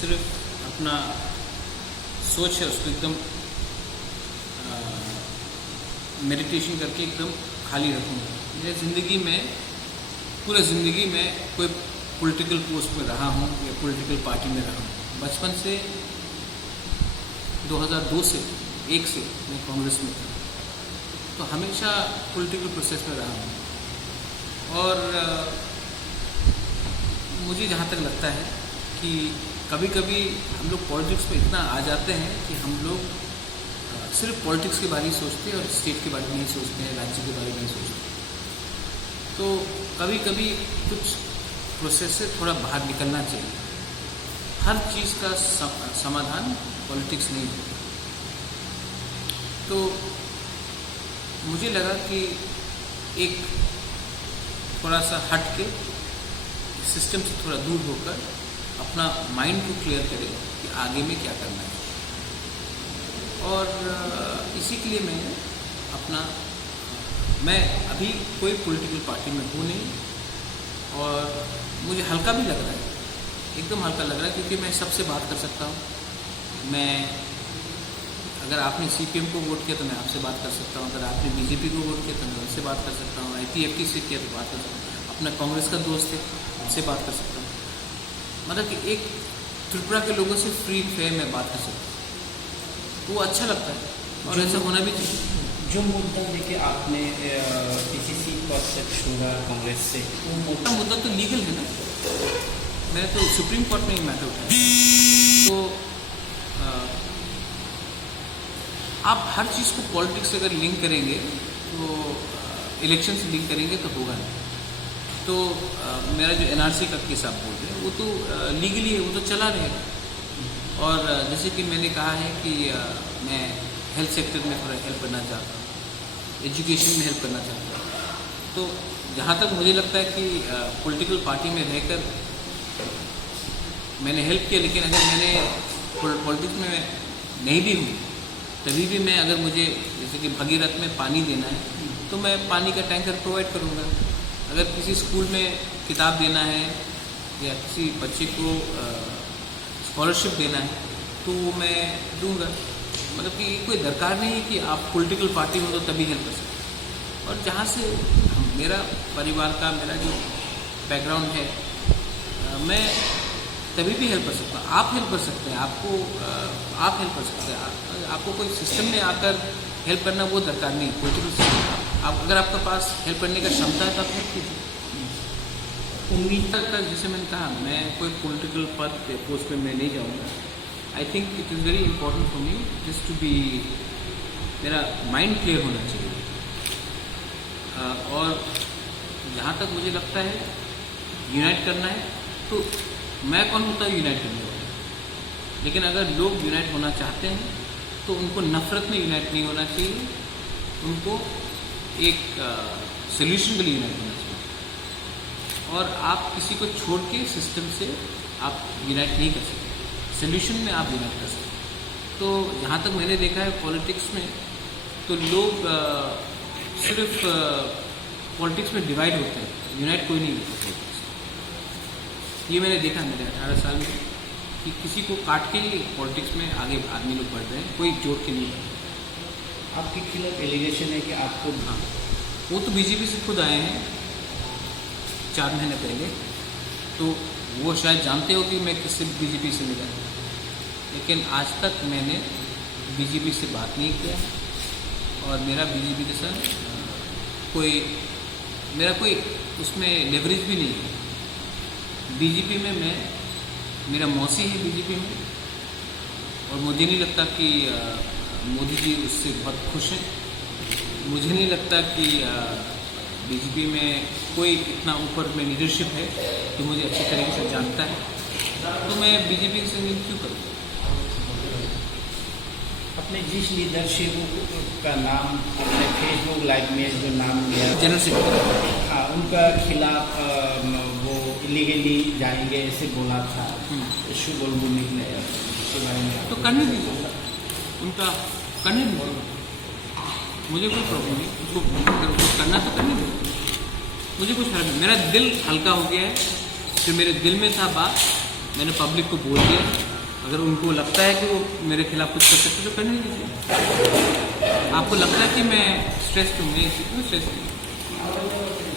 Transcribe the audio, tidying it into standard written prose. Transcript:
सिर्फ अपना सोच है उसको एकदम मेडिटेशन करके एकदम खाली रखूँगा। मैं ज़िंदगी में पूरा ज़िंदगी में कोई पॉलिटिकल पोस्ट में रहा हूँ या पॉलिटिकल पार्टी में रहा हूँ। बचपन से 2002 से मैं कांग्रेस में था, तो हमेशा पॉलिटिकल प्रोसेस में रहा हूँ। और मुझे जहाँ तक लगता है कि कभी कभी हम लोग पॉलिटिक्स में इतना आ जाते हैं कि हम लोग सिर्फ पॉलिटिक्स के बारे में सोचते हैं और स्टेट के बारे में नहीं सोचते हैं, राज्य के बारे में नहीं सोचते। तो कभी कभी कुछ प्रोसेस से थोड़ा बाहर निकलना चाहिए। हर चीज़ का समाधान पॉलिटिक्स नहीं है। तो मुझे लगा कि एक थोड़ा सा हट के सिस्टम से थोड़ा दूर होकर अपना माइंड को क्लियर करें कि आगे में क्या करना है। और इसी के लिए मैं अभी कोई पॉलिटिकल पार्टी में हूँ नहीं, और मुझे हल्का भी लग रहा है, एकदम हल्का लग रहा है, क्योंकि मैं सबसे बात कर सकता हूँ। मैं अगर आपने सीपीएम को वोट किया तो मैं आपसे बात कर सकता हूँ, अगर आपने बीजेपी को वोट किया तो मैं उनसे बात कर सकता हूँ, आईपीएफटी से किया तो बात कर सकता हूँ, अपना कांग्रेस का दोस्त है उनसे बात कर सकता हूँ। मतलब कि एक त्रिपुरा के लोगों से फ्री फेयर में बात कर सकता हूँ, वो अच्छा लगता है और ऐसा होना भी चाहिए। जो मुद्दा लेके आपने पीसीसी पद से छोड़ा कांग्रेस से, वो मुद्दा तो लीगल है ना, मैंने तो सुप्रीम कोर्ट में ही मैटर उठाया। तो आप हर चीज़ को पॉलिटिक्स से अगर लिंक करेंगे तो इलेक्शन से लिंक करेंगे तो होगा नहीं। तो मेरा जो एनआरसी का केस आप बोल रहे हैं वो तो लीगली है, वो तो चला रहेगा। और जैसे कि मैंने कहा है कि मैं हेल्थ सेक्टर में थोड़ा हेल्प करना चाहता हूँ, एजुकेशन में हेल्प करना चाहता हूँ। तो जहाँ तक मुझे लगता है कि पॉलिटिकल पार्टी में रहकर मैंने हेल्प किया, लेकिन अगर मैंने पॉलिटिक्स में नहीं भी हूँ तभी भी मैं, अगर मुझे जैसे कि भगीरथ में पानी देना है तो मैं पानी का टैंकर प्रोवाइड करूँगा। अगर किसी स्कूल में किताब देना है या किसी बच्चे को स्कॉलरशिप देना है तो वो मैं दूंगा। मतलब कि कोई दरकार नहीं है कि आप पॉलिटिकल पार्टी में तो तभी हेल्प कर सकते। और जहाँ से मेरा परिवार का, मेरा जो बैकग्राउंड है, मैं तभी भी हेल्प कर सकता हूँ। आप हेल्प कर सकते हैं, आप हेल्प कर सकते हैं। आपको कोई सिस्टम में आकर हेल्प करना वो दरकार नहीं, पॉलिटिकल सिस्टम। आप अगर आपके पास हेल्प करने का क्षमता है तो आप हेल्प कीजिए। उम्मीद तक जैसे मैंने कहा, मैं कोई पॉलिटिकल पद पे पोस्ट में मैं नहीं जाऊँगा। I think it is very important for me just to be, मेरा माइंड क्लियर होना चाहिए। और जहाँ तक मुझे लगता है यूनाइट करना है तो मैं कौन होता है यूनाइट करने वाला। लेकिन अगर लोग यूनाइट होना चाहते हैं तो उनको नफ़रत में यूनाइट नहीं होना चाहिए, उनको एक सोल्यूशन के लिए यूनाइट होना चाहिए। और आप किसी को छोड़ के सिस्टम से आप यूनाइट नहीं कर सकते, सोल्यूशन में आप यूनाइट कर सकते। तो जहाँ तक मैंने देखा है पॉलिटिक्स में, तो लोग सिर्फ पॉलिटिक्स में डिवाइड होते हैं, यूनाइट कोई नहीं होता पॉलिटिक्स। ये मैंने देखा मेरे 18 साल में कि किसी को काट के ही पॉलिटिक्स में आगे आदमी लोग बढ़ रहे हैं, कोई जोड़ के नहीं बढ़ रहे। आपके खिलाफ एलिगेशन है कि आपको, हाँ, वो तो बीजेपी से खुद आए हैं 4 महीने पहले, तो वो शायद जानते हो कि मैं किससे बीजेपी से मिला, लेकिन आज तक मैंने बीजेपी से बात नहीं किया और मेरा बीजेपी के साथ मेरा कोई उसमें लेवरेज भी नहीं है। बीजेपी में मेरा मौसी है बीजेपी में, और मुझे नहीं लगता कि मोदी जी उससे बहुत खुश हैं। मुझे नहीं लगता कि बीजेपी में कोई इतना ऊपर में लीडरशिप है कि मुझे अच्छी तरीके से जानता है, तो मैं बीजेपी से क्यों करूँ। अपने जिस लीडरशिप का नाम अपने फेसबुक लाइव में जो नाम लिया, जनरल सेक्रेटरी, हाँ, उनका खिलाफ वो इलीगली जाएंगे ऐसे बोला था, शुभ बुनिक ने इसके बारे में तो करने दीजिए, उनका करने दीजिए, मुझे कोई प्रॉब्लम नहीं। उसको अगर उसको करना तो करने दीजिए, मुझे कुछ फर्क नहीं। मेरा दिल हल्का हो गया है, जो मेरे दिल में था बात मैंने पब्लिक को बोल दिया। अगर उनको लगता है कि वो मेरे खिलाफ कुछ कर सकते तो करने दीजिए। आपको लगता है कि मैं स्ट्रेस हूँ, मैं इसी को स्ट्रेस हूँ।